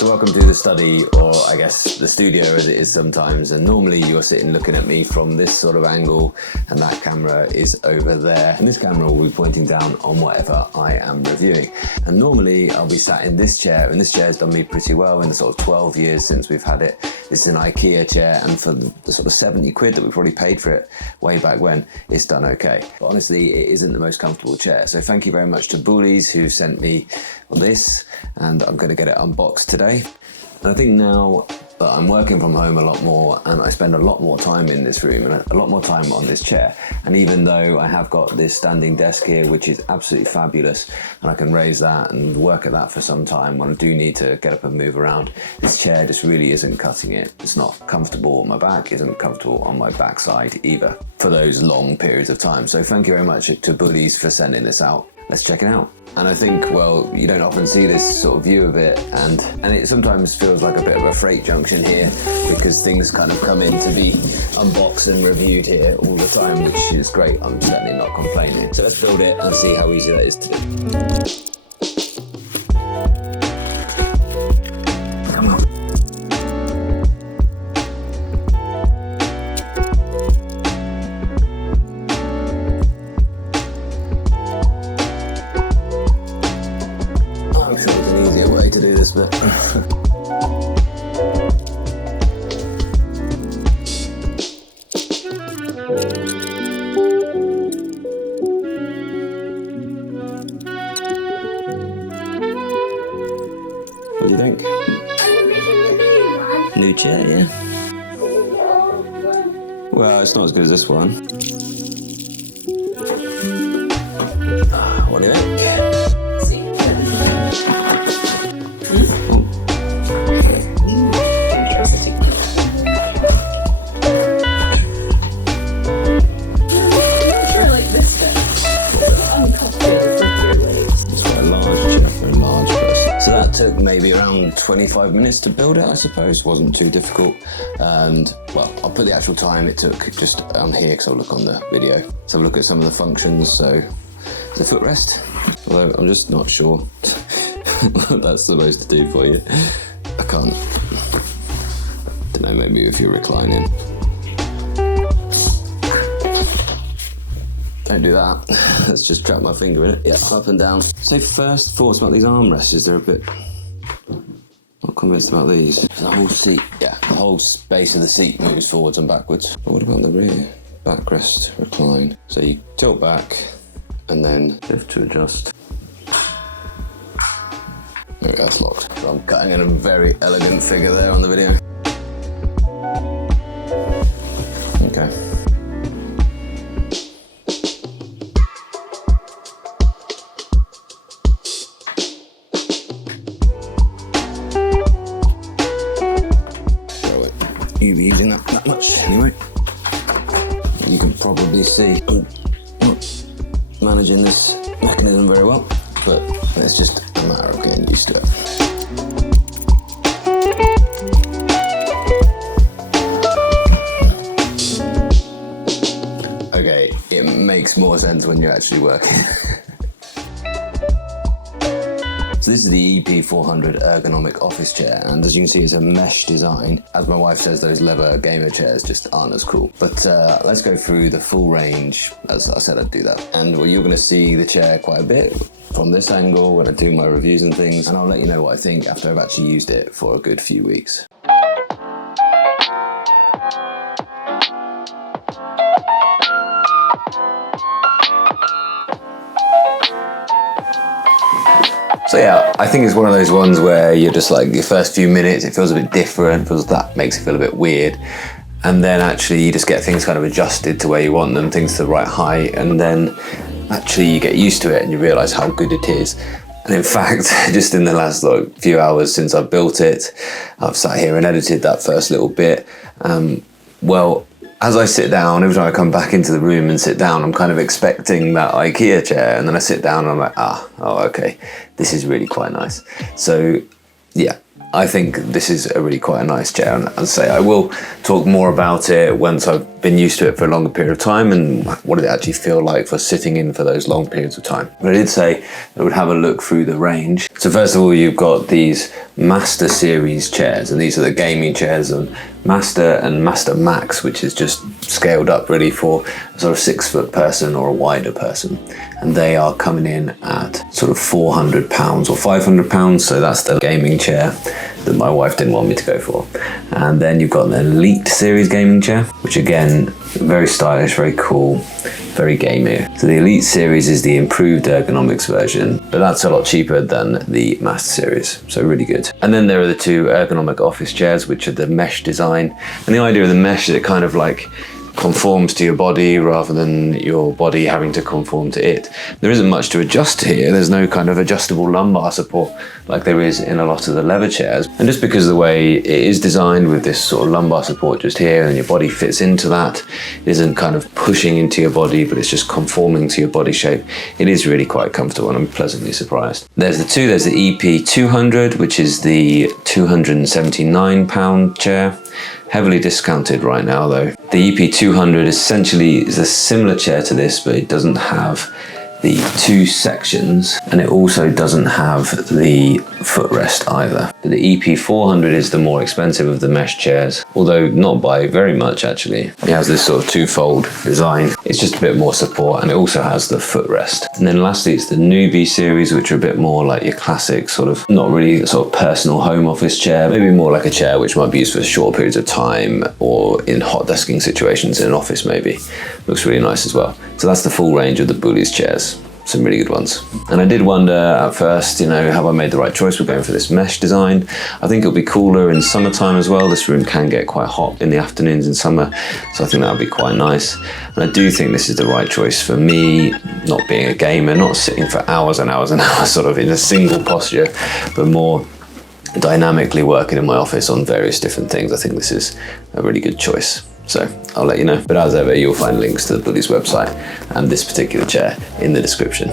So welcome to the study, or I guess the studio as it is sometimes, and normally you're sitting looking at me from this sort of angle and that camera is over there, and this camera will be pointing down on whatever I am reviewing. And normally I'll be sat in this chair, and this chair has done me pretty well in the sort of 12 years since we've had it. This is an IKEA chair, and for the sort of 70 quid that we probably paid for it way back when, it's done okay. But honestly, it isn't the most comfortable chair. So thank you very much to Bullies who sent me this, and I'm gonna get it unboxed today. And I think now that I'm working from home a lot more, and I spend a lot more time in this room and a lot more time on this chair. And even though I have got this standing desk here, which is absolutely fabulous, and I can raise that and work at that for some time when I do need to get up and move around, this chair just really isn't cutting it. It's not comfortable on my back, isn't comfortable on my backside either for those long periods of time. So thank you very much to Bullies for sending this out. Let's check it out. And I think, well, you don't often see this sort of view of it, and it sometimes feels like a bit of a freight junction here, because things kind of come in to be unboxed and reviewed here all the time, which is great. I'm certainly not complaining. So let's build it and see how easy that is to do. To do this bit. What do you think? New chair, yeah? Well, it's not as good as this one. What do you think? Took maybe around 25 minutes to build it, I suppose. Wasn't too difficult. And well, I'll put the actual time it took just on here because I'll look on the video. Let's have a look at some of the functions. So it's a footrest, although I'm just not sure what that's supposed to do for you. I can't, don't know, maybe if you're reclining. Don't do that. Let's just trap my finger in it. Yeah, up and down. So first thoughts about these armrests, is they're a bit not convinced about these. The whole seat, yeah, the whole space of the seat moves forwards and backwards. But what about the rear? Backrest, recline. So you tilt back and then lift to adjust. There we go, that's locked. So I'm cutting in a very elegant figure there on the video. Okay. You'll be using that much anyway. You can probably see I'm not managing this mechanism very well, but it's just a matter of getting used to it. Okay, it makes more sense when you're actually working. So this is the EP400 Ergonomic office chair, and as you can see, it's a mesh design. As my wife says, those leather gamer chairs just aren't as cool. But let's go through the full range. As I said, I'd do that. And well, you're gonna see the chair quite a bit from this angle when I do my reviews and things, and I'll let you know what I think after I've actually used it for a good few weeks. So yeah, I think it's one of those ones where you're just like, your first few minutes, it feels a bit different, that makes it feel a bit weird. And then actually you just get things kind of adjusted to where you want them, things to the right height, and then actually you get used to it and you realize how good it is. And in fact, just in the last few hours since I've built it, I've sat here and edited that first little bit. Well, as I sit down, every time I come back into the room and sit down, I'm kind of expecting that IKEA chair, and then I sit down and I'm like, oh, okay, this is really quite nice. So yeah, I think this is a really quite a nice chair, and as I say, I will talk more about it once I've been used to it for a longer period of time and what did it actually feel like for sitting in for those long periods of time. But I did say I would have a look through the range, So first of all, you've got these Master Series chairs, and these are the gaming chairs on Master and Master Max, which is just scaled up really for a sort of 6-foot person or a wider person. And they are coming in at sort of £400 or £500. So that's the gaming chair that my wife didn't want me to go for. And then you've got the Elite Series gaming chair, which again, very stylish, very cool, very gamey. So the Elite Series is the improved ergonomics version, but that's a lot cheaper than the Master Series, so really good. And then there are the two ergonomic office chairs, which are the mesh design. And the idea of the mesh is it kind of like conforms to your body rather than your body having to conform to it. There isn't much to adjust here. There's no kind of adjustable lumbar support like there is in a lot of the leather chairs. And just because of the way it is designed with this sort of lumbar support just here and your body fits into that, it isn't kind of pushing into your body, but it's just conforming to your body shape. It is really quite comfortable and I'm pleasantly surprised. There's the EP400, which is the £279 chair. Heavily discounted right now though. The EP200 essentially is a similar chair to this, but it doesn't have the 2 sections and it also doesn't have the footrest either. But the EP400 is the more expensive of the mesh chairs, although not by very much actually. It has this sort of 2-fold design. It's just a bit more support and it also has the footrest. And then lastly, it's the Newbie series, which are a bit more like your classic sort of, not really sort of personal home office chair, maybe more like a chair which might be used for short periods of time or in hot desking situations in an office maybe. Looks really nice as well. So that's the full range of the Bullies chairs. Some really good ones. And I did wonder at first, you know, have I made the right choice with going for this mesh design? I think it'll be cooler in summertime as well. This room can get quite hot in the afternoons in summer, so I think that'll be quite nice. And I do think this is the right choice for me, not being a gamer, not sitting for hours and hours and hours sort of in a single posture, but more dynamically working in my office on various different things. I think this is a really good choice. So I'll let you know. But as ever, you'll find links to the Bullies website and this particular chair in the description.